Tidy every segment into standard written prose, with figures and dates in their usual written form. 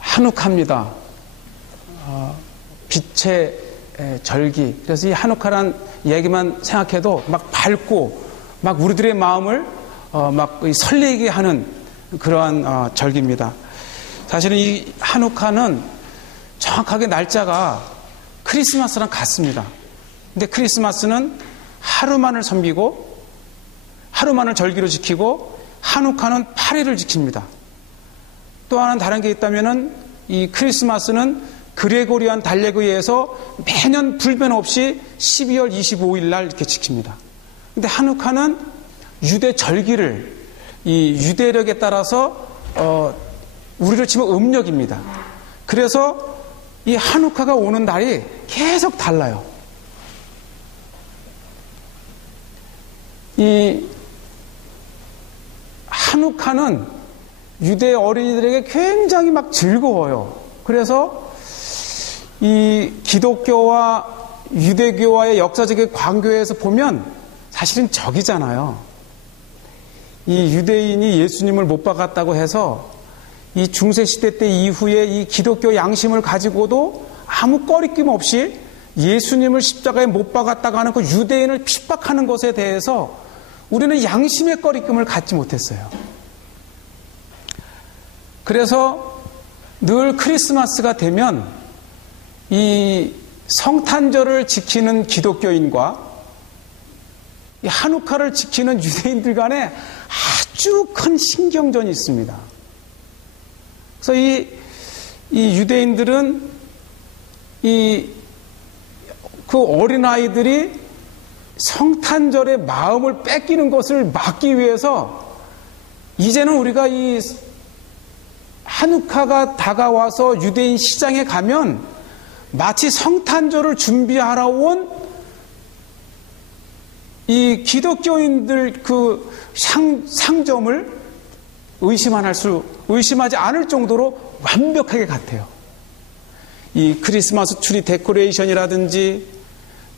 한우카입니다. 빛의 절기. 그래서 이 한우카란 얘기만 생각해도 막 밝고 막 우리들의 마음을 막 설레게 하는 그러한 절기입니다. 사실은 이 한우카는 정확하게 날짜가 크리스마스랑 같습니다. 근데 크리스마스는 하루만을 섬기고 하루만을 절기로 지키고 한우카는 8일을 지킵니다. 또 하나 다른 게 있다면은 이 크리스마스는 그레고리안 달력에 의해서 매년 불변 없이 12월 25일 날 이렇게 지킵니다. 근데 한우카는 유대 절기를 이 유대력에 따라서 우리를 치면 음력입니다. 그래서 이 한우카가 오는 날이 계속 달라요. 이 한우카는 유대 어린이들에게 굉장히 막 즐거워요. 그래서 이 기독교와 유대교와의 역사적인 관계에서 보면 사실은 적이잖아요. 이 유대인이 예수님을 못 박았다고 해서 이 중세시대 때 이후에 이 기독교 양심을 가지고도 아무 꺼리낌 없이 예수님을 십자가에 못 박았다고 하는 그 유대인을 핍박하는 것에 대해서 우리는 양심의 꺼리낌을 갖지 못했어요. 그래서 늘 크리스마스가 되면 이 성탄절을 지키는 기독교인과 이 한우카를 지키는 유대인들 간에 아주 큰 신경전이 있습니다. 그래서 이 유대인들은 그 어린아이들이 성탄절의 마음을 뺏기는 것을 막기 위해서 이제는 우리가 이 한우카가 다가와서 유대인 시장에 가면 마치 성탄절을 준비하러 온 이 기독교인들 그 상점을 의심하지 않을 정도로 완벽하게 같아요. 이 크리스마스 트리 데코레이션이라든지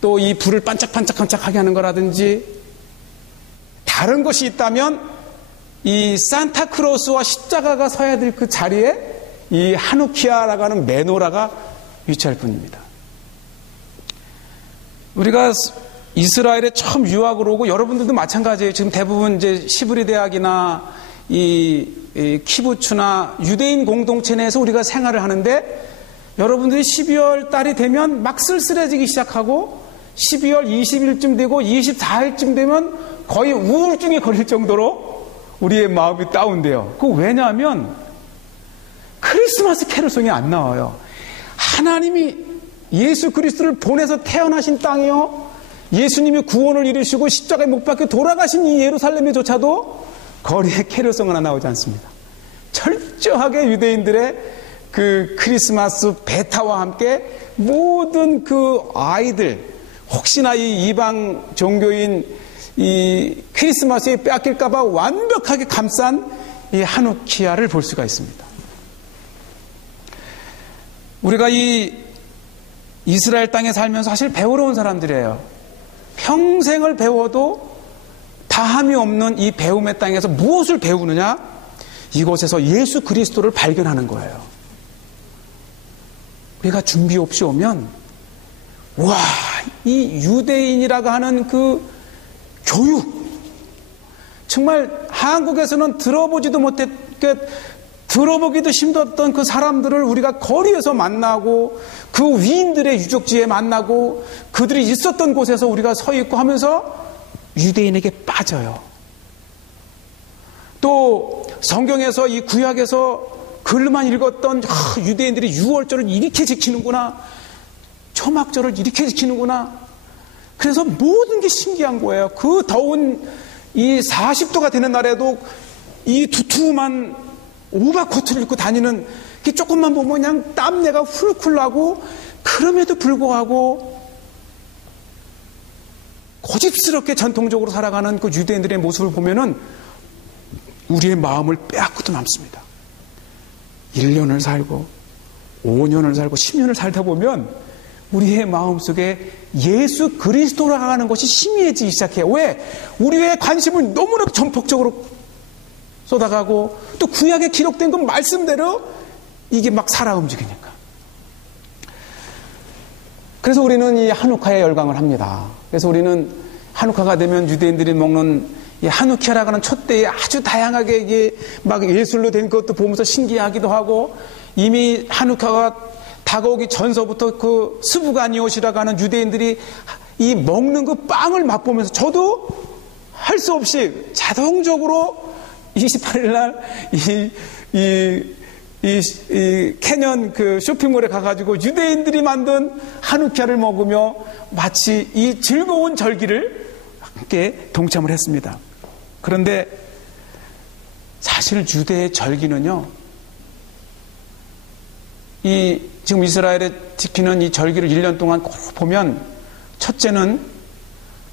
또 이 불을 반짝반짝하게 하는 거라든지 다른 것이 있다면 이 산타크로스와 십자가가 서야 될 그 자리에 이 하누키아라고 하는 메노라가 위치할 뿐입니다. 우리가 이스라엘에 처음 유학을 오고 여러분들도 마찬가지예요. 지금 대부분 이제 시브리 대학이나 이 키부츠나 유대인 공동체 내에서 우리가 생활을 하는데 여러분들이 12월 달이 되면 막 쓸쓸해지기 시작하고 12월 20일쯤 되고 24일쯤 되면 거의 우울증에 걸릴 정도로 우리의 마음이 다운돼요. 그거 왜냐하면 크리스마스 캐롤송이 안 나와요. 하나님이 예수 그리스도를 보내서 태어나신 땅이요. 예수님이 구원을 이루시고 십자가에 못 박혀 돌아가신 이 예루살렘에조차도 거리에 캐롤송 하나 나오지 않습니다. 철저하게 유대인들의 그 크리스마스 배타와 함께 모든 그 아이들 혹시나 이 이방 종교인 이 크리스마스에 빼앗길까봐 완벽하게 감싼 이 하누키아를 볼 수가 있습니다. 우리가 이 이스라엘 땅에 살면서 사실 배우러 온 사람들이에요. 평생을 배워도 다함이 없는 이 배움의 땅에서 무엇을 배우느냐? 이곳에서 예수 그리스도를 발견하는 거예요. 우리가 준비 없이 오면 와, 이 유대인이라고 하는 그 교육 정말 한국에서는 들어보지도 못했게 들어보기도 힘들었던 그 사람들을 우리가 거리에서 만나고 그 위인들의 유적지에 만나고 그들이 있었던 곳에서 우리가 서 있고 하면서 유대인에게 빠져요. 또 성경에서 이 구약에서 글만 읽었던 유대인들이 유월절을 이렇게 지키는구나, 초막절을 이렇게 지키는구나. 그래서 모든 게 신기한 거예요. 그 더운 이 40도가 되는 날에도 이 두툼한 오버코트를 입고 다니는 게 조금만 보면 그냥 땀내가 훌훌 나고, 그럼에도 불구하고 고집스럽게 전통적으로 살아가는 그 유대인들의 모습을 보면은 우리의 마음을 빼앗고도 남습니다. 1년을 살고 5년을 살고 10년을 살다 보면 우리의 마음속에 예수 그리스도라고 하는 것이 희미해지기 시작해요. 왜? 우리의 관심을 너무나 전폭적으로 쏟아가고 또 구약에 기록된 그 말씀대로 이게 막 살아 움직이니까. 그래서 우리는 이 하누카에 열광을 합니다. 그래서 우리는 하누카가 되면 유대인들이 먹는 이 하누키아라고 하는 촛대에 아주 다양하게 이게 막 예술로 된 것도 보면서 신기하기도 하고, 이미 하누카가 다가오기 전서부터 그 스부가니옷이라고 하는 유대인들이 이 먹는 그 빵을 맛보면서 저도 할 수 없이 자동적으로 28일 날 이 캐년 그 쇼핑몰에 가가지고 유대인들이 만든 하누키아를 먹으며 마치 이 즐거운 절기를 함께 동참을 했습니다. 그런데 사실 유대의 절기는요, 이 지금 이스라엘에 지키는 이 절기를 1년 동안 꼭 보면 첫째는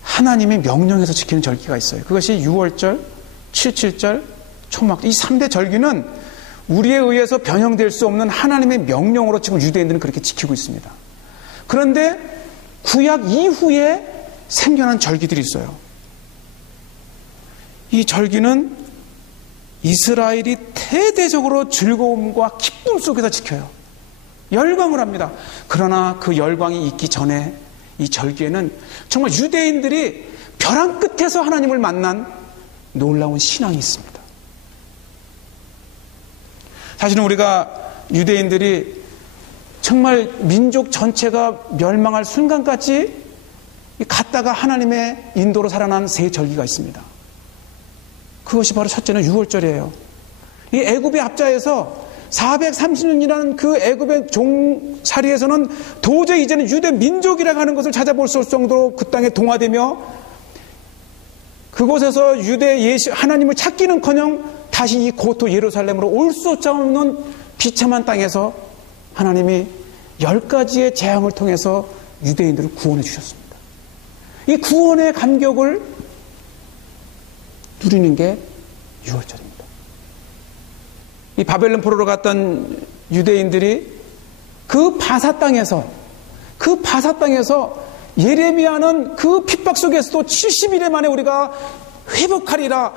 하나님이 명령해서 지키는 절기가 있어요. 그것이 6월절, 77절, 초막. 이 3대 절기는 우리에 의해서 변형될 수 없는 하나님의 명령으로 지금 유대인들은 그렇게 지키고 있습니다. 그런데 구약 이후에 생겨난 절기들이 있어요. 이 절기는 이스라엘이 대대적으로 즐거움과 기쁨 속에서 지켜요. 열광을 합니다. 그러나 그 열광이 있기 전에 이 절기에는 정말 유대인들이 벼랑 끝에서 하나님을 만난 놀라운 신앙이 있습니다. 사실은 우리가 유대인들이 정말 민족 전체가 멸망할 순간까지 갔다가 하나님의 인도로 살아난 세 절기가 있습니다. 그것이 바로 첫째는 6월절이에요. 이 애굽의 압자에서 430년이라는 그 애굽의 종살이에서는 도저히 이제는 유대 민족이라고 하는 것을 찾아볼 수 없을 정도로 그 땅에 동화되며, 그곳에서 유대 예수 하나님을 찾기는커녕 다시 이 고토 예루살렘으로 올 수 없는 비참한 땅에서 하나님이 10가지의 재앙을 통해서 유대인들을 구원해 주셨습니다. 이 구원의 감격을 누리는 게 6월절입니다. 이 바벨론 포로로 갔던 유대인들이 그 바사 땅에서 예레미야는 그 핍박 속에서도 70일에 만에 우리가 회복하리라,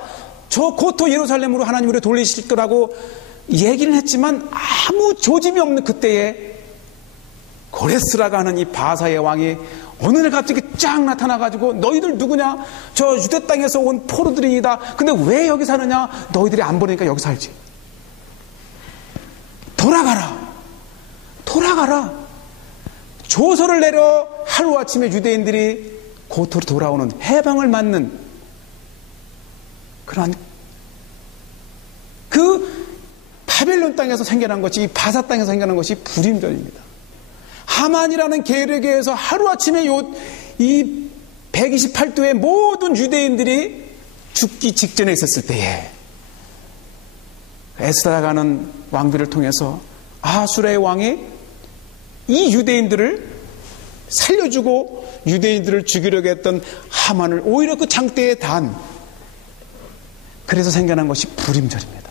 저 고토 예루살렘으로 하나님으로 돌리실 거라고 얘기를 했지만 아무 조짐이 없는 그때에 고레스라고 하는 이 바사의 왕이 어느 날 갑자기 쫙 나타나가지고 너희들 누구냐? 저 유대 땅에서 온 포로들이다. 근데 왜 여기 사느냐? 너희들이 안 보내니까 여기 살지. 돌아가라. 조서를 내려 하루아침에 유대인들이 고토로 돌아오는, 해방을 맞는 그러한 그 바벨론 땅에서 생겨난 것이, 이 바사 땅에서 생겨난 것이 불임절입니다. 하만이라는 계략에서 하루아침에 이 128도의 모든 유대인들이 죽기 직전에 있었을 때에 에스더라고 하는 왕비를 통해서 아수라의 왕이 이 유대인들을 살려주고 유대인들을 죽이려고 했던 하만을 오히려 그 장대에 단, 그래서 생겨난 것이 불임절입니다.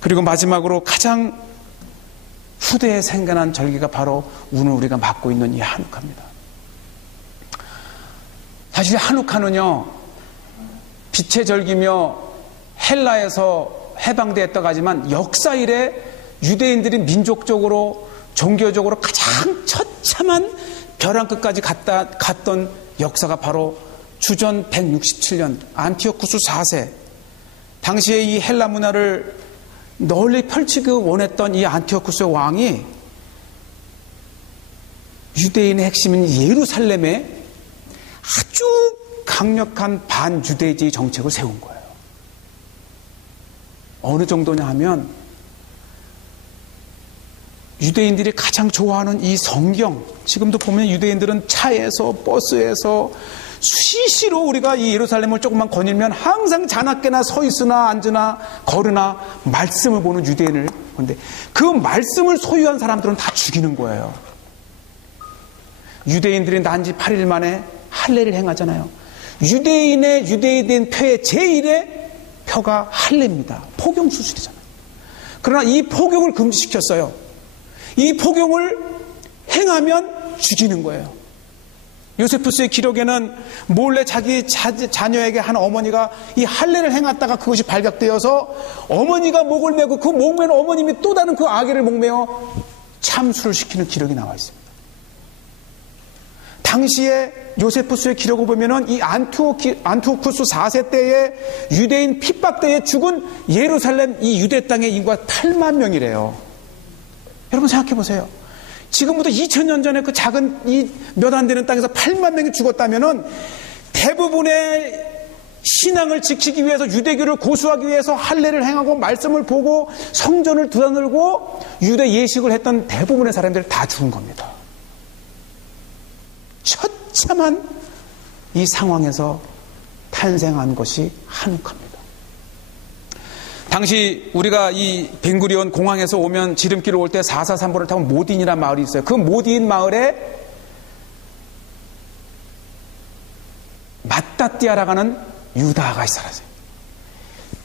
그리고 마지막으로 가장 후대에 생겨난 절기가 바로 오늘 우리가 맞고 있는 이 하누카입니다. 사실 하누카는요, 빛의 절기며 헬라에서 해방되었다고 하지만 역사 이래 유대인들이 민족적으로 종교적으로 가장 처참한 벼랑 끝까지 갔던 역사가 바로 주전 167년 안티오쿠스 4세, 당시에 이 헬라 문화를 널리 펼치기 원했던 이 안티오쿠스 왕이 유대인의 핵심인 예루살렘에 아주 강력한 반유대주의 정책을 세운 거예요. 어느 정도냐 하면 유대인들이 가장 좋아하는 이 성경, 지금도 보면 유대인들은 차에서 버스에서 수시로 우리가 이 예루살렘을 조금만 거닐면 항상 자나깨나 서 있으나 앉으나 걸으나 말씀을 보는 유대인을 보는데, 그 말씀을 소유한 사람들은 다 죽이는 거예요. 유대인들이 난 지 8일 만에 할례를 행하잖아요. 유대인의 표의 제1의 표가 할례입니다. 포경 수술이잖아요. 그러나 이 포경을 금지시켰어요. 이 포경을 행하면 죽이는 거예요. 요세푸스의 기록에는 몰래 자기 자녀에게 한 어머니가 이 할례를 행했다가 그것이 발각되어서 어머니가 목을 메고 그 목매는 어머님이 또 다른 그 아기를 목매어 참수를 시키는 기록이 나와 있습니다. 당시에 요세푸스의 기록을 보면은 이 안티오쿠스 4세 때에 유대인 핍박 때에 죽은 예루살렘 이 유대 땅의 인구가 8만 명이래요. 여러분 생각해 보세요. 지금부터 2000년 전에 그 작은 이 몇 안 되는 땅에서 8만 명이 죽었다면은 대부분의 신앙을 지키기 위해서 유대교를 고수하기 위해서 할례를 행하고 말씀을 보고 성전을 드나들고 유대 예식을 했던 대부분의 사람들이 다 죽은 겁니다. 처참한 이 상황에서 탄생한 것이 한국화입니다. 당시 우리가 이 벵구리온 공항에서 오면 지름길을 올 때 443호를 타고 모딘이라는 마을이 있어요. 그 모딘 마을에 마따띠아라고 하는 유다가 있어요.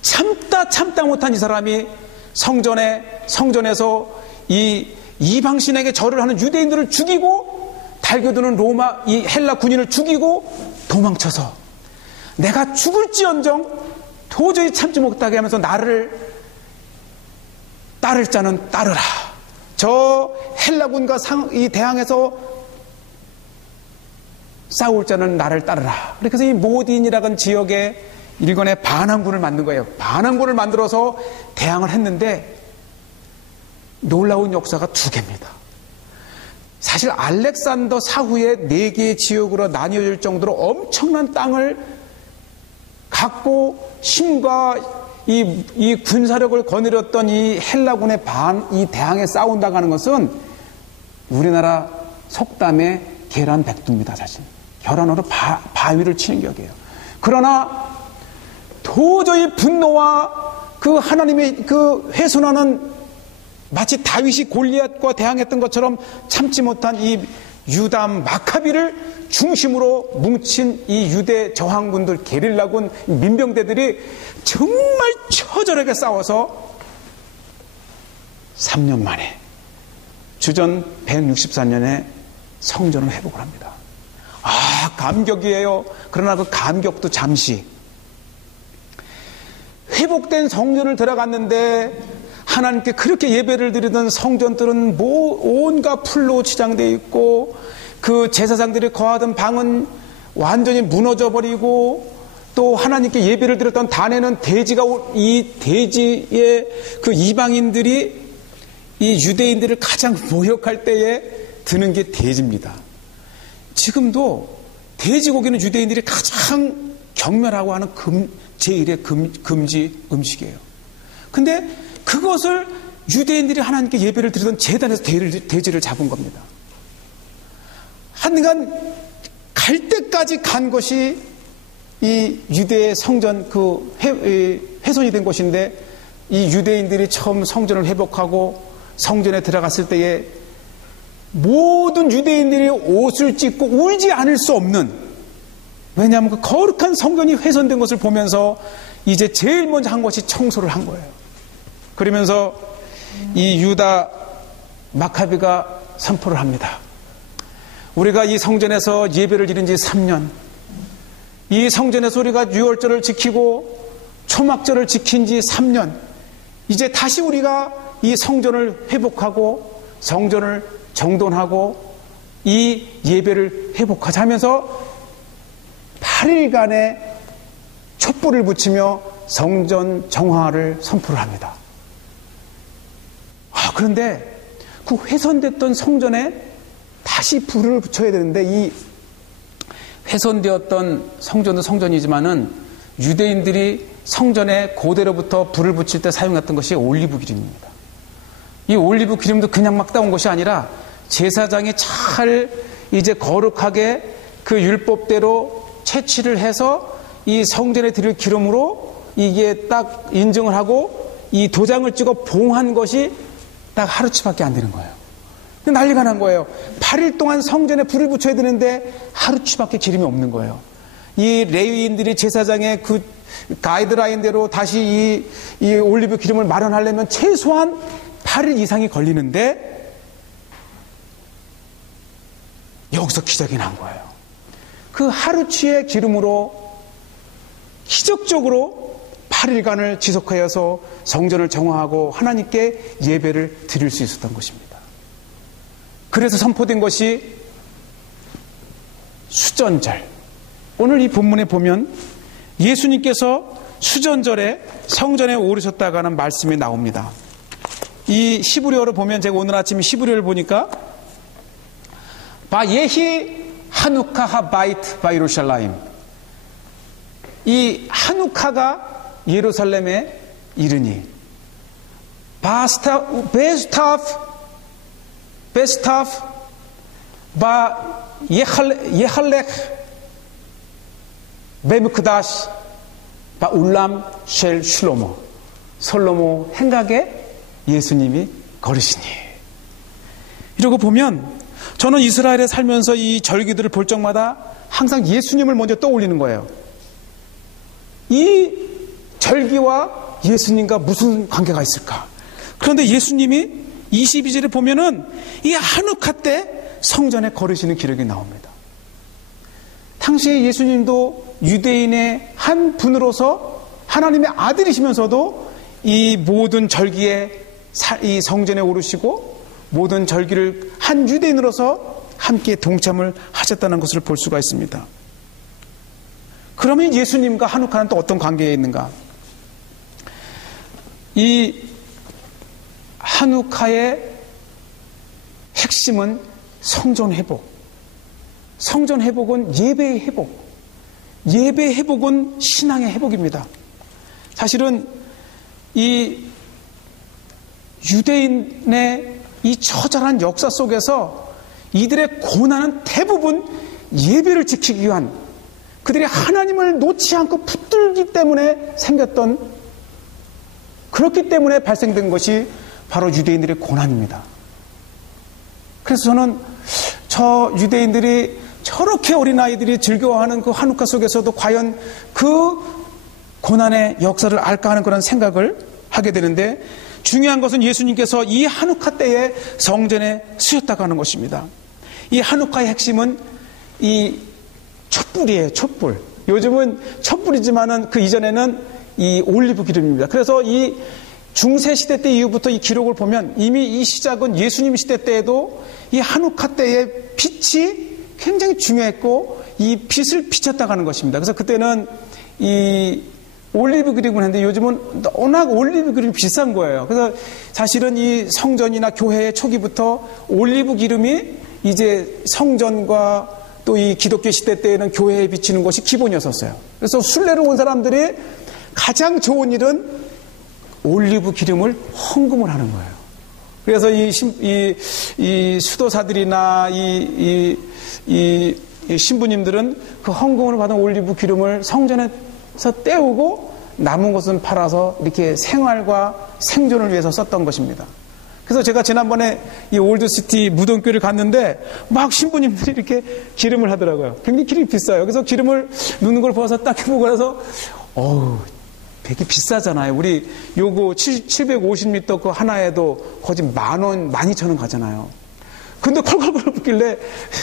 참다 못한 이 사람이 성전에서 이 이방신에게 절을 하는 유대인들을 죽이고 달겨드는 로마 이 헬라 군인을 죽이고 도망쳐서 내가 죽을지언정 도저히 참지 못하게 하면서 나를 따를 자는 따르라. 저 헬라군과 이 대항에서 싸울 자는 나를 따르라. 그래서 이 모딘이라는 지역에 일본의 반항군을 만든 거예요. 반항군을 만들어서 대항을 했는데 놀라운 역사가 두 개입니다. 사실 알렉산더 사후에 4개의 지역으로 나뉘어질 정도로 엄청난 땅을 갖고 힘과 이 군사력을 거느렸던 이 헬라군의 이 대항에 싸운다고 하는 것은 우리나라 속담의 계란 백두입니다. 사실 계란으로 바위를 치는 격이에요. 그러나 도저히 분노와 그 하나님의 그 훼손하는 마치 다윗이 골리앗과 대항했던 것처럼 참지 못한 이 유다 마카비를 중심으로 뭉친 이 유대 저항군들, 게릴라군, 민병대들이 정말 처절하게 싸워서 3년 만에 주전 164년에 성전을 회복을 합니다. 감격이에요. 그러나 그 감격도 잠시. 회복된 성전을 들어갔는데 하나님께 그렇게 예배를 드리던 성전들은 온갖 풀로 치장되어 있고 그 제사장들이 거하던 방은 완전히 무너져 버리고 또 하나님께 예배를 드렸던 단에는 이 돼지의 그 이방인들이 이 유대인들을 가장 모욕할 때에 드는 게 돼지입니다. 지금도 돼지고기는 유대인들이 가장 경멸하고 하는 제1의 금지 음식이에요. 근데 그것을 유대인들이 하나님께 예배를 드리던 제단에서 돼지를 잡은 겁니다. 하여간 갈 때까지 간 것이 이 유대의 성전 훼손이 된 것인데 이 유대인들이 처음 성전을 회복하고 성전에 들어갔을 때에 모든 유대인들이 옷을 찢고 울지 않을 수 없는, 왜냐하면 그 거룩한 성전이 훼손된 것을 보면서 이제 제일 먼저 한 것이 청소를 한 거예요. 그러면서 이 유다 마카비가 선포를 합니다. 우리가 이 성전에서 예배를 드린 지 3년, 이 성전에서 우리가 유월절을 지키고 초막절을 지킨 지 3년, 이제 다시 우리가 이 성전을 회복하고 성전을 정돈하고 이 예배를 회복하자 하면서 8일간의 촛불을 붙이며 성전 정화를 선포를 합니다. 그런데 그 훼손됐던 성전에 다시 불을 붙여야 되는데 이 훼손되었던 성전도 성전이지만은 유대인들이 성전에 고대로부터 불을 붙일 때 사용했던 것이 올리브 기름입니다. 이 올리브 기름도 그냥 막 따온 것이 아니라 제사장이 잘 이제 거룩하게 그 율법대로 채취를 해서 이 성전에 드릴 기름으로 이게 딱 인증을 하고 이 도장을 찍어 봉한 것이 딱 하루치밖에 안 되는 거예요. 난리가 난 거예요. 8일 동안 성전에 불을 붙여야 되는데 하루치밖에 기름이 없는 거예요. 이 레위인들이 제사장의 그 가이드라인대로 다시 이 올리브 기름을 마련하려면 최소한 8일 이상이 걸리는데 여기서 기적이 난 거예요. 그 하루치의 기름으로 기적적으로 8일간을 지속하여서 성전을 정화하고 하나님께 예배를 드릴 수 있었던 것입니다. 그래서 선포된 것이 수전절. 오늘 이 본문에 보면 예수님께서 수전절에 성전에 오르셨다고 하는 말씀이 나옵니다. 이 히브리어를 보면, 제가 오늘 아침에 히브리어를 보니까 바예히 하누카 하바이트 바이루샬라임, 이 하누카가 예루살렘에 이르니 베스타프 바 예할렉 베무크다시 바 울람 쉘 슐로모, 솔로모 행각에 예수님이 걸으시니. 이러고 보면 저는 이스라엘에 살면서 이 절기들을 볼 적마다 항상 예수님을 먼저 떠올리는 거예요. 이 절기와 예수님과 무슨 관계가 있을까? 그런데 예수님이 22절에 보면은 이 하누카 때 성전에 걸으시는 기록이 나옵니다. 당시에 예수님도 유대인의 한 분으로서 하나님의 아들이시면서도 이 모든 절기에 이 성전에 오르시고 모든 절기를 한 유대인으로서 함께 동참을 하셨다는 것을 볼 수가 있습니다. 그러면 예수님과 하누카는 또 어떤 관계에 있는가? 이 하누카의 핵심은 성전 회복. 성전 회복은 예배의 회복. 예배의 회복은 신앙의 회복입니다. 사실은 이 유대인의 이 처절한 역사 속에서 이들의 고난은 대부분 예배를 지키기 위한, 그들이 하나님을 놓지 않고 붙들기 때문에 생겼던, 그렇기 때문에 발생된 것이 바로 유대인들의 고난입니다. 그래서 저는 저 유대인들이 저렇게 어린아이들이 즐거워하는 그 하누카 속에서도 과연 그 고난의 역사를 알까 하는 그런 생각을 하게 되는데, 중요한 것은 예수님께서 이 하누카 때에 성전에 쓰셨다고 하는 것입니다. 이 하누카의 핵심은 이 촛불이에요. 촛불. 요즘은 촛불이지만은 그 이전에는 이 올리브 기름입니다. 그래서 이 중세 시대 때 이후부터 이 기록을 보면 이미 이 시작은 예수님 시대 때에도 이 하누카 때의 빛이 굉장히 중요했고 이 빛을 비쳤다고 하는 것입니다. 그래서 그때는 이 올리브 그림을 했는데 요즘은 워낙 올리브 그림이 비싼 거예요. 그래서 사실은 이 성전이나 교회의 초기부터 올리브 기름이 이제 성전과 또 이 기독교 시대 때에는 교회에 비치는 것이 기본이었었어요. 그래서 순례로 온 사람들이 가장 좋은 일은 올리브 기름을 헌금을 하는 거예요. 그래서 이 수도사들이나 이 신부님들은 그 헌금으로 받은 올리브 기름을 성전에서 떼우고 남은 것은 팔아서 이렇게 생활과 생존을 위해서 썼던 것입니다. 그래서 제가 지난번에 이 올드시티 무덤교를 갔는데 막 신부님들이 이렇게 기름을 하더라고요. 굉장히 기름이 비싸요. 그래서 기름을 넣는 걸 보아서 딱 해보고 나서 되게 비싸잖아요. 우리 요거 750리터 그 하나에도 거의 10,000원, 12,000원 가잖아요. 근데 콜콜콜 붙길래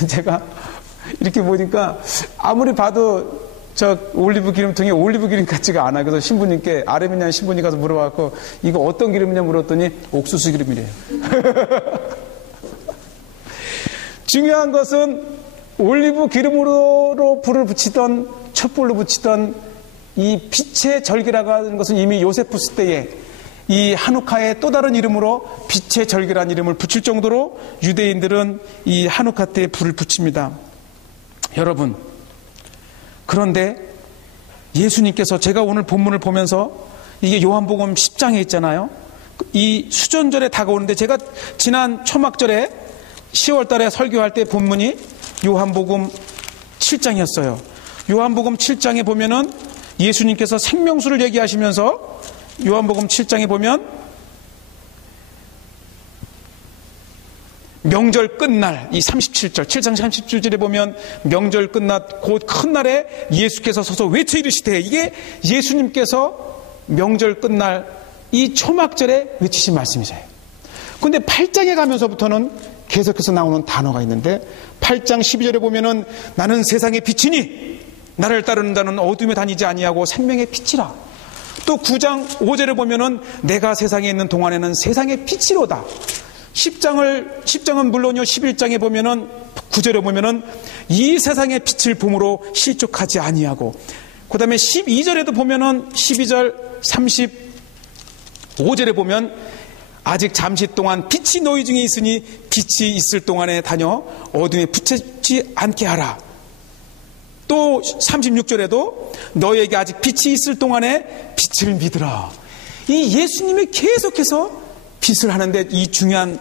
제가 이렇게 보니까 아무리 봐도 저 올리브 기름통이 올리브 기름 같지가 않아요. 그래서 신부님께, 아르메니아 신부님 가서 물어봐서 이거 어떤 기름이냐 물었더니 옥수수 기름이래요. 중요한 것은 올리브 기름으로 불을 붙이던, 촛불로 붙이던 이 빛의 절기라고 하는 것은 이미 요세푸스 때에 이 하누카의 또 다른 이름으로 빛의 절기라는 이름을 붙일 정도로 유대인들은 이 하누카 때에 불을 붙입니다. 여러분, 그런데 예수님께서, 제가 오늘 본문을 보면서 이게 요한복음 10장에 있잖아요. 이 수전절에 다가오는데 제가 지난 초막절에 10월 달에 설교할 때 본문이 요한복음 7장이었어요. 요한복음 7장에 보면은 예수님께서 생명수를 얘기하시면서 요한복음 7장에 보면 명절 끝날, 이 37절, 7장 37절에 보면 명절 끝날 곧 큰 날에 예수께서 서서 외쳐 이르시되, 이게 예수님께서 명절 끝날 이 초막절에 외치신 말씀이세요. 근데 8장에 가면서부터는 계속해서 나오는 단어가 있는데 8장 12절에 보면은 나는 세상의 빛이니 나를 따르는 자는 어둠에 다니지 아니하고 생명의 빛이라. 또 9장 5절에 보면은 내가 세상에 있는 동안에는 세상의 빛이로다. 10장은 물론요 11장에 보면은 9절에 보면은 이 세상의 빛을 봄으로 실족하지 아니하고, 그 다음에 12절에도 보면은 12절 35절에 보면 아직 잠시 동안 빛이 너희 중에 있으니 빛이 있을 동안에 다녀 어둠에 붙지 않게 하라. 또 36절에도 너희에게 아직 빛이 있을 동안에 빛을 믿으라. 이 예수님이 계속해서 빛을 하는데 이 중요한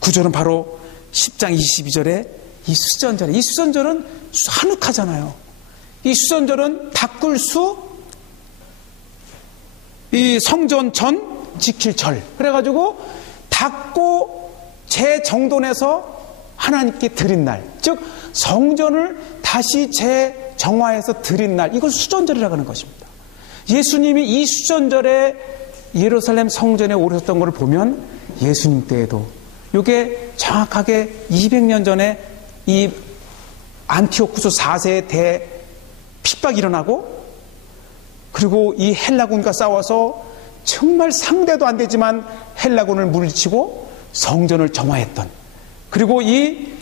구절은 바로 10장 22절에 이 수전절. 이 수전절은 한욱하잖아요. 이 수전절은 닦을수, 이 성전 전 지킬 절. 그래가지고 닦고 재정돈해서 하나님께 드린 날, 즉 성전을 다시 재정화해서 드린 날, 이걸 수전절이라고 하는 것입니다. 예수님이 이 수전절에 예루살렘 성전에 오르셨던 것을 보면 예수님 때에도 이게 정확하게 200년 전에 이 안티오쿠스 4세의 핍박이 일어나고, 그리고 이 헬라군과 싸워서 정말 상대도 안 되지만 헬라군을 물리치고 성전을 정화했던, 그리고 이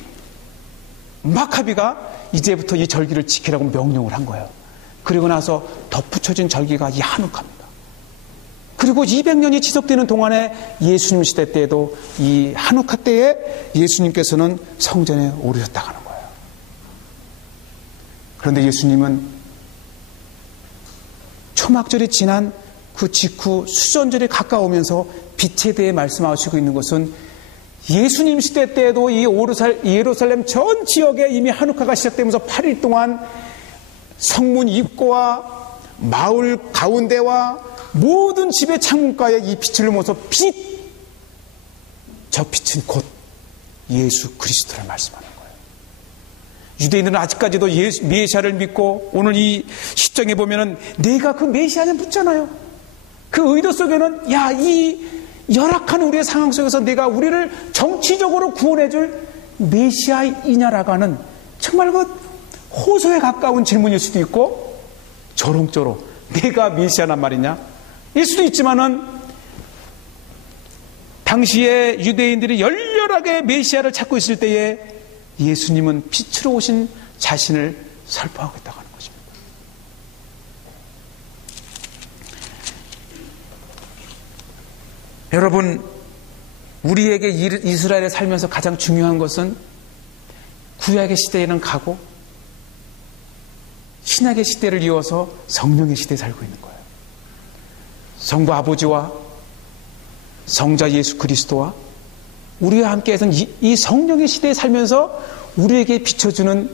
마카비가 이제부터 이 절기를 지키라고 명령을 한 거예요. 그리고 나서 덧붙여진 절기가 이 한우카입니다. 그리고 200년이 지속되는 동안에 예수님 시대 때에도 이 한우카 때에 예수님께서는 성전에 오르셨다고 하는 거예요. 그런데 예수님은 초막절이 지난 그 직후 수전절이 가까우면서 빛에 대해 말씀하시고 있는 것은 예수님 시대 때에도 이 예루살렘 전 지역에 이미 한우카가 시작되면서 8일 동안 성문 입구와 마을 가운데와 모든 집의 창문가에 이 빛을 모아서 빛! 저 빛은 곧 예수 그리스도를 말씀하는 거예요. 유대인들은 아직까지도 메시아를 믿고, 오늘 이 10장에 보면은 내가 그 메시아냐 묻잖아요. 그 의도 속에는 이 열악한 우리의 상황 속에서 내가 우리를 정치적으로 구원해줄 메시아이냐라고 하는 정말 그 호소에 가까운 질문일 수도 있고, 조롱조롱 내가 메시아란 말이냐 일 수도 있지만은, 당시에 유대인들이 열렬하게 메시아를 찾고 있을 때에 예수님은 빛으로 오신 자신을 설파하고 있다고 하는 것입니다. 여러분, 우리에게 이스라엘에 살면서 가장 중요한 것은 구약의 시대에는 가고 신약의 시대를 이어서 성령의 시대에 살고 있는 거예요. 성부 아버지와 성자 예수 그리스도와 우리와 함께해서 이 성령의 시대에 살면서 우리에게 비춰주는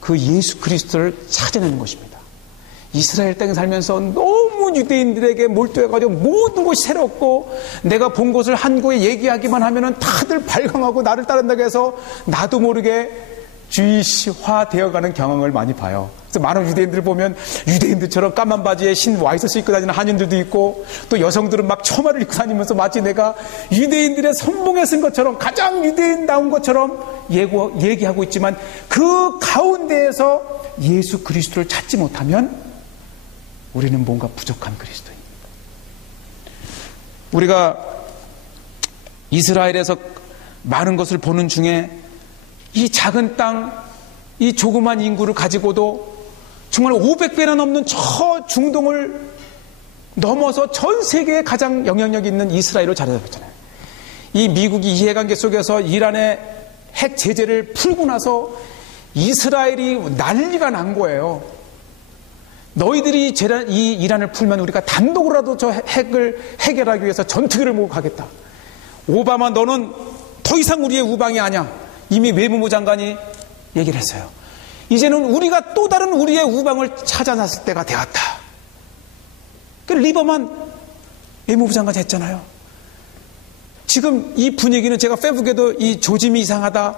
그 예수 그리스도를 찾아내는 것입니다. 이스라엘 땅에 살면서 너무 유대인들에게 몰두해가지고 모든 것이 새롭고, 내가 본 것을 한 곳에 얘기하기만 하면은 다들 발광하고 나를 따른다고 해서 나도 모르게 주의시화 되어가는 경험을 많이 봐요. 그래서 많은 유대인들을 보면 유대인들처럼 까만 바지에 신 와이셔츠 입고 다니는 한인들도 있고, 또 여성들은 막 처마를 입고 다니면서 마치 내가 유대인들의 선봉에 쓴 것처럼 가장 유대인다운 것처럼 얘기하고 있지만, 그 가운데에서 예수 그리스도를 찾지 못하면 우리는 뭔가 부족한 그리스도입니다. 우리가 이스라엘에서 많은 것을 보는 중에 이 작은 땅, 이 조그만 인구를 가지고도 정말 500배나 넘는 저 중동을 넘어서 전 세계에 가장 영향력 있는 이스라엘을 자리잡았잖아요. 이 미국이 이해관계 속에서 이란의 핵 제재를 풀고 나서 이스라엘이 난리가 난 거예요. 너희들이 이 이란을 풀면 우리가 단독으로라도 저 핵을 해결하기 위해서 전투기를 모으고 가겠다. 오바마, 너는 더 이상 우리의 우방이 아니야. 이미 외무부 장관이 얘기를 했어요. 이제는 우리가 또 다른 우리의 우방을 찾아 나설 때가 되었다. 그 리버만 외무부 장관이 했잖아요. 지금 이 분위기는 제가 페북에도 이 조짐이 이상하다,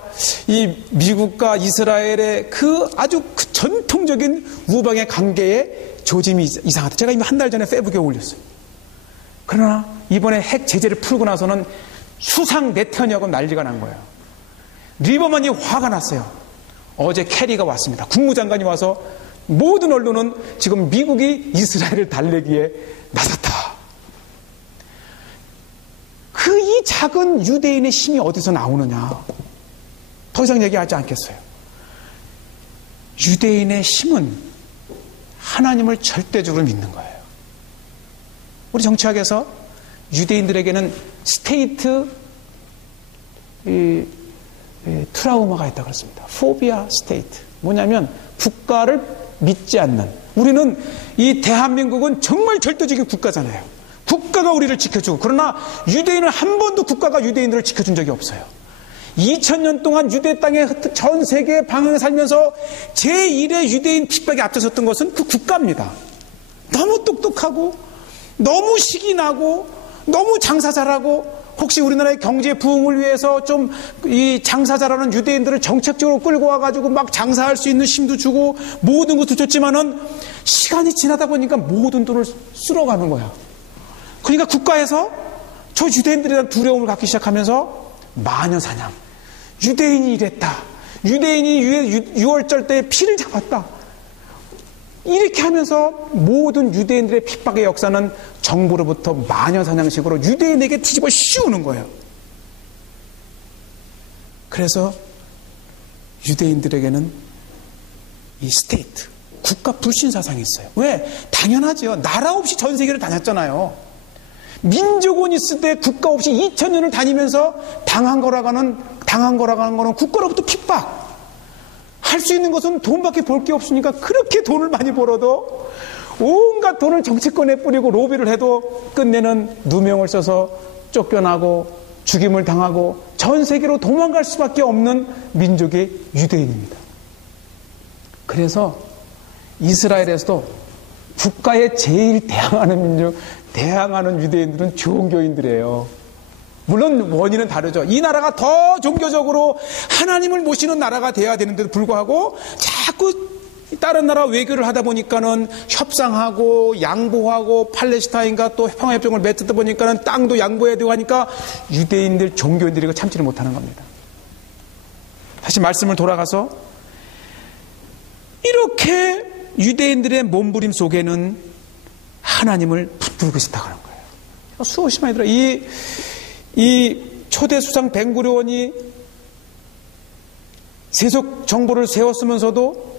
이 미국과 이스라엘의 그 아주 그 전통적인 우방의 관계에 조짐이 이상하다, 제가 이미 한 달 전에 페북에 올렸어요. 그러나 이번에 핵 제재를 풀고 나서는 수상 내턴이하고 난리가 난 거예요. 리버만이 화가 났어요. 어제 캐리가 왔습니다. 국무장관이 와서 모든 언론은 지금 미국이 이스라엘을 달래기에 나섰다. 이 작은 유대인의 힘이 어디서 나오느냐. 더 이상 얘기하지 않겠어요. 유대인의 힘은 하나님을 절대적으로 믿는 거예요. 우리 정치학에서 유대인들에게는 스테이트 트라우마가 있다고 그랬습니다. 포비아 스테이트. 뭐냐면 국가를 믿지 않는. 우리는 이 대한민국은 정말 절대적인 국가잖아요. 국가가 우리를 지켜주고. 그러나 유대인은 한 번도 국가가 유대인들을 지켜준 적이 없어요. 2000년 동안 유대 땅에 전 세계 방황에 살면서 제1의 유대인 핍박에 앞서섰던 것은 그 국가입니다. 너무 똑똑하고 너무 식이 나고 너무 장사 잘하고 혹시 우리나라의 경제 부흥을 위해서 좀 이 장사 잘하는 유대인들을 정책적으로 끌고 와가지고 막 장사할 수 있는 힘도 주고 모든 것도 줬지만은 시간이 지나다 보니까 모든 돈을 쓸어가는 거야. 그러니까 국가에서 저 유대인들에 대한 두려움을 갖기 시작하면서 마녀사냥. 유대인이 이랬다. 유대인이 유월절 때 피를 잡았다. 이렇게 하면서 모든 유대인들의 핍박의 역사는 정부로부터 마녀사냥식으로 유대인에게 뒤집어 씌우는 거예요. 그래서 유대인들에게는 이 스테이트, 국가 불신 사상이 있어요. 왜? 당연하죠. 나라 없이 전 세계를 다녔잖아요. 민족은 있을 때 국가 없이 2000년을 다니면서 당한 거라고 하는 거는 국가로부터 핍박. 할 수 있는 것은 돈밖에 볼 게 없으니까 그렇게 돈을 많이 벌어도 온갖 돈을 정치권에 뿌리고 로비를 해도 끝내는 누명을 써서 쫓겨나고 죽임을 당하고 전 세계로 도망갈 수밖에 없는 민족이 유대인입니다. 그래서 이스라엘에서도 국가에 제일 대항하는 민족, 대항하는 유대인들은 종교인들이에요. 물론 원인은 다르죠. 이 나라가 더 종교적으로 하나님을 모시는 나라가 돼야 되는데도 불구하고 자꾸 다른 나라 외교를 하다 보니까는 협상하고 양보하고 팔레스타인과 또 평화협정을 맺다 보니까는 땅도 양보해야 되고 하니까 유대인들, 종교인들이 참지를 못하는 겁니다. 다시 말씀을 돌아가서 이렇게 유대인들의 몸부림 속에는 하나님을 붙들고 있었다고 하는 거예요. 수없이 많이 들어요. 이 초대 수상 벤구리온이 세속 정보를 세웠으면서도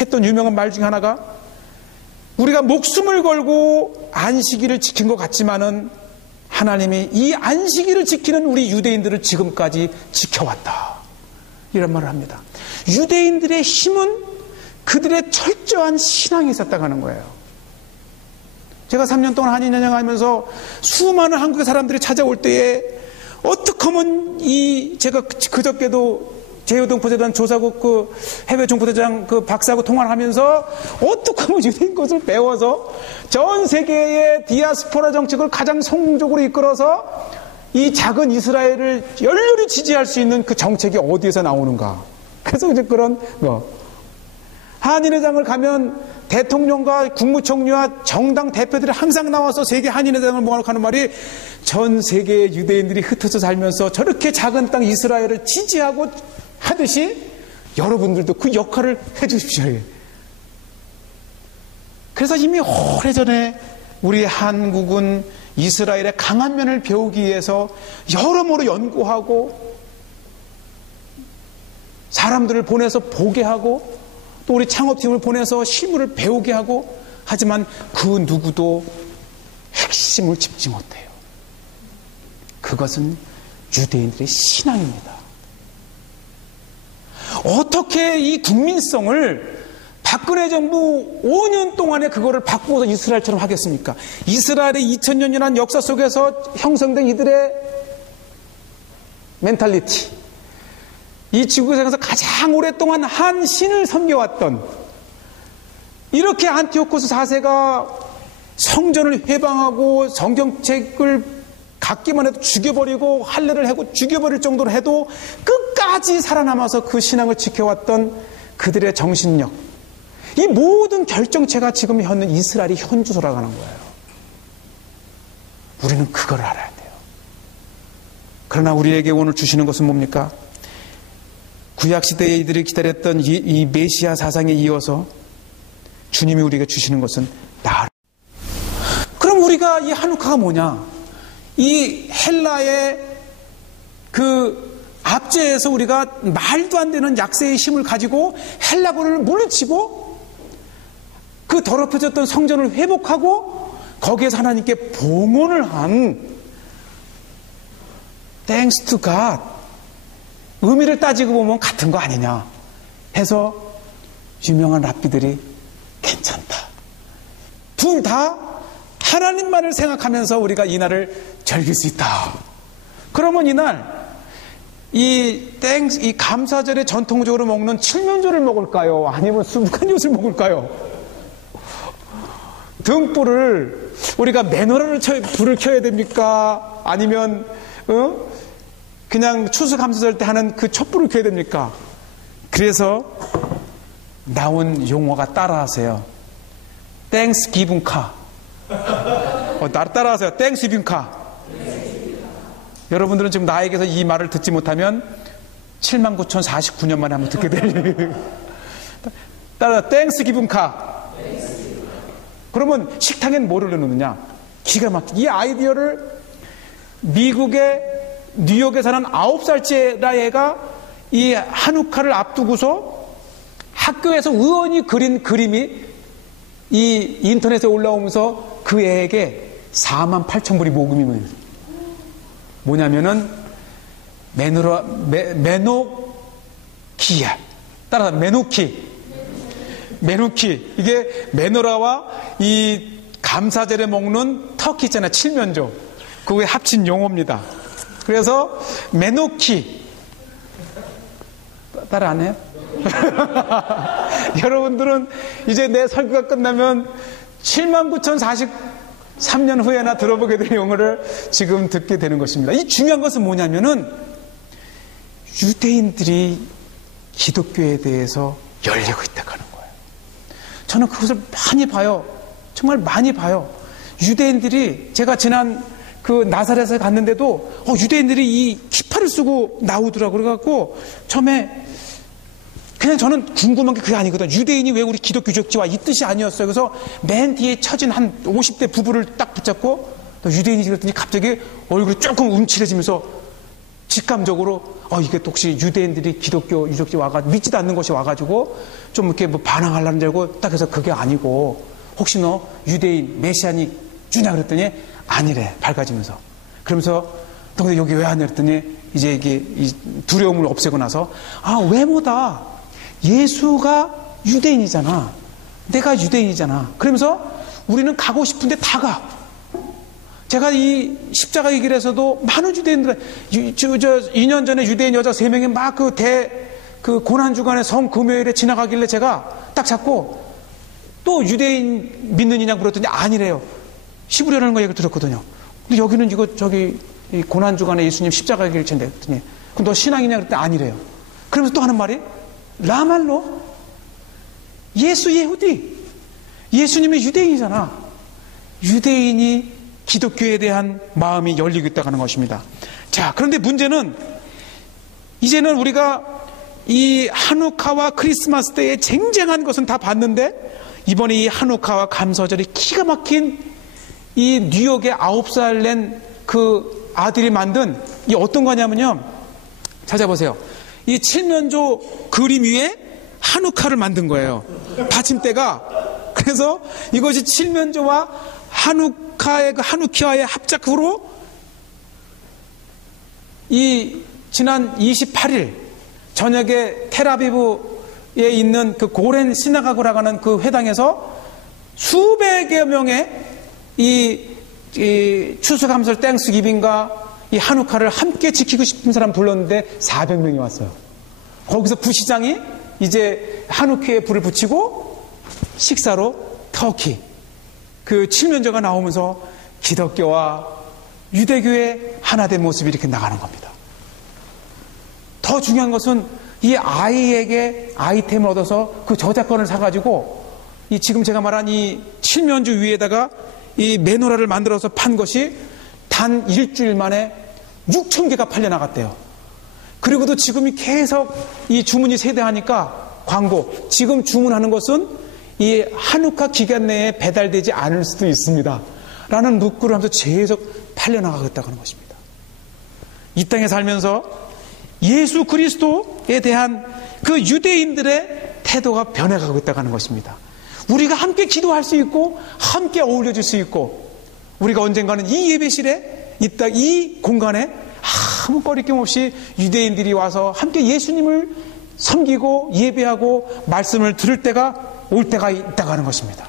했던 유명한 말 중에 하나가 우리가 목숨을 걸고 안식일을 지킨 것 같지만은 하나님이 이 안식일을 지키는 우리 유대인들을 지금까지 지켜왔다. 이런 말을 합니다. 유대인들의 힘은 그들의 철저한 신앙이 있었다고 하는 거예요. 제가 3년 동안 한인연영하면서 수많은 한국의 사람들이 찾아올 때에 어떻게 하면 제가 그저께도 제휴동포재단 조사국 그 해외 정보대장 그 박사하고 통화를 하면서 어떻게 하면 유대인 것을 배워서 전 세계의 디아스포라 정책을 가장 성공적으로 이끌어서 이 작은 이스라엘을 열렬히 지지할 수 있는 그 정책이 어디에서 나오는가. 그래서 이제 그런 한인회장을 가면 대통령과 국무총리와 정당 대표들이 항상 나와서 세계 한인회장을 모아놓고 하는 말이 전 세계의 유대인들이 흩어져 살면서 저렇게 작은 땅 이스라엘을 지지하고 하듯이 여러분들도 그 역할을 해주십시오. 그래서 이미 오래전에 우리 한국은 이스라엘의 강한 면을 배우기 위해서 여러모로 연구하고 사람들을 보내서 보게 하고 또 우리 창업팀을 보내서 실무를 배우게 하고 하지만 그 누구도 핵심을 짚지 못해요. 그것은 유대인들의 신앙입니다. 어떻게 이 국민성을 박근혜 정부 5년 동안에 그거를 바꾸어서 이스라엘처럼 하겠습니까? 이스라엘의 2000년이라는 역사 속에서 형성된 이들의 멘탈리티, 이 지구상에서 가장 오랫동안 한 신을 섬겨왔던 이렇게 안티오코스 4세가 성전을 회방하고 성경책을 갖기만 해도 죽여버리고 할례를 하고 죽여버릴 정도로 해도 끝까지 살아남아서 그 신앙을 지켜왔던 그들의 정신력, 이 모든 결정체가 지금 현는 이스라엘이 현주소라고 하는 거예요. 우리는 그걸 알아야 돼요. 그러나 우리에게 오늘 주시는 것은 뭡니까? 구약시대에 이들이 기다렸던 이 메시아 사상에 이어서 주님이 우리에게 주시는 것은 나를. 그럼 우리가 이 한우카가 뭐냐? 이 헬라의 그 압제에서 우리가 말도 안 되는 약세의 힘을 가지고 헬라군을 물리치고 그 더럽혀졌던 성전을 회복하고 거기에서 하나님께 봉헌을 한 Thanks to God, 의미를 따지고 보면 같은 거 아니냐 해서 유명한 랍비들이 괜찮다. 둘 다 하나님만을 생각하면서 우리가 이날을 즐길 수 있다. 그러면 이날 이 감사절에 전통적으로 먹는 칠면조를 먹을까요? 아니면 수북한젓을 먹을까요? 등불을 우리가 메노라를 불을 켜야 됩니까? 아니면 그냥 추수감사절 때 하는 그 촛불을 켜야 됩니까? 그래서 나온 용어가 따라하세요. 땡스기분카. 따라하세요. 땡스기분카. 여러분들은 지금 나에게서 이 말을 듣지 못하면 79,049년 만에 한번 듣게 될. 따라 땡스기분카. 그러면 식탁엔 뭐를 넣느냐? 기가 막히게 이 아이디어를 미국의 뉴욕에 사는 9살째 애가 이 한우카를 앞두고서 학교에서 의원이 그린 그림이 이 인터넷에 올라오면서 그 애에게 48,000불이 모금이 뭐냐면은 메노키야. 따라서 메누키. 이게 메노라와 이 감사절에 먹는 터키 있잖아요. 칠면조. 그거에 합친 용어입니다. 그래서 메노키. 따라 안 해요? 여러분들은 이제 내 설교가 끝나면 79,043년 후에나 들어보게 될 용어를 지금 듣게 되는 것입니다. 이 중요한 것은 뭐냐면은 유대인들이 기독교에 대해서 열리고 있다고 하는 거예요. 저는 그것을 많이 봐요. 정말 많이 봐요. 유대인들이 제가 지난 그 나사렛에 갔는데도 유대인들이 이 키파를 쓰고 나오더라고요. 그래갖고 처음에 그냥 저는 궁금한 게 그게 아니거든. 유대인이 왜 우리 기독교 적지와 이 뜻이 아니었어요. 그래서 맨 뒤에 처진 한 50대 부부를 딱 붙잡고 유대인이지 그랬더니 갑자기 얼굴이 조금 움츠러지면서 직감적으로 이게 또 혹시 유대인들이 기독교 유적지 와가지고 믿지도 않는 것이 와가지고 좀 이렇게 뭐 반항하려는 줄 알고 딱 해서 그게 아니고 혹시 너 유대인 메시아닉 주냐 그랬더니 아니래. 밝아지면서. 그러면서 너 근데 여기 왜 왔냐 그랬더니 이제 이게 이 두려움을 없애고 나서 외모다. 예수가 유대인이잖아. 내가 유대인이잖아. 그러면서 우리는 가고 싶은데 다 가. 제가 이 십자가의 길에서도 많은 유대인들, 2년 전에 유대인 여자 3명이 막 그 고난주간에 성금요일에 지나가길래 제가 딱 잡고 또 유대인 믿는 이냐 물었더니 아니래요. 히브리어라는 거 얘기를 들었거든요. 근데 여기는 저기 이 고난주간에 예수님 십자가의 길 텐데 그랬더니 그럼 너 신앙이냐 그랬더니 아니래요. 그러면서 또 하는 말이 라말로 예수 예후디 예수님이 유대인이잖아. 유대인이 기독교에 대한 마음이 열리고 있다고 하는 것입니다. 자, 그런데 문제는 이제는 우리가 이 한우카와 크리스마스 때에 쟁쟁한 것은 다 봤는데 이번에 이 한우카와 감사절이 기가 막힌 이 뉴욕의 9살 낸 그 아들이 만든 이 어떤 거냐면요. 찾아보세요. 이 칠면조 그림 위에 한우카를 만든 거예요. 받침대가. 그래서 이것이 칠면조와 한우카의 그 한우키와의 합작으로 이 지난 28일 저녁에 텔아비브에 있는 그 고렌 시나가고라고 하는 그 회당에서 수백여 명의 이 추수감사절 땡스기빙과 이 한우카를 함께 지키고 싶은 사람 불렀는데 400명이 왔어요. 거기서 부시장이 이제 한우키에 불을 붙이고 식사로 터키 그 칠면조가 나오면서 기독교와 유대교의 하나된 모습이 이렇게 나가는 겁니다. 더 중요한 것은 이 아이에게 아이템을 얻어서 그 저작권을 사가지고 이 지금 제가 말한 이 칠면조 위에다가 이 메노라를 만들어서 판 것이 단 일주일 만에 6,000개가 팔려나갔대요. 그리고도 지금이 계속 이 주문이 세대하니까 광고, 지금 주문하는 것은 이 한우카 기간 내에 배달되지 않을 수도 있습니다. 라는 문구를 하면서 계속 팔려나가겠다고 하는 것입니다. 이 땅에 살면서 예수 그리스도에 대한 그 유대인들의 태도가 변해가고 있다고 하는 것입니다. 우리가 함께 기도할 수 있고 함께 어울려질 수 있고 우리가 언젠가는 이 예배실에 이 공간에 아무 거리낌 없이 유대인들이 와서 함께 예수님을 섬기고 예배하고 말씀을 들을 때가 올 때가 있다고 하는 것입니다.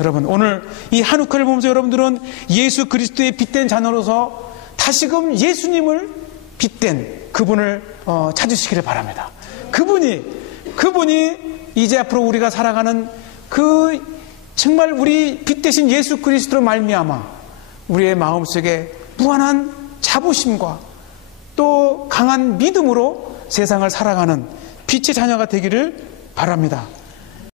여러분, 오늘 이 한우카를 보면서 여러분들은 예수 그리스도의 빛된 자녀로서 다시금 예수님을 빛된 그분을 찾으시기를 바랍니다. 그분이 이제 앞으로 우리가 살아가는 그 정말 우리 빛 대신 예수 그리스도로 말미암아 우리의 마음속에 무한한 자부심과 또 강한 믿음으로 세상을 살아가는 빛의 자녀가 되기를 바랍니다.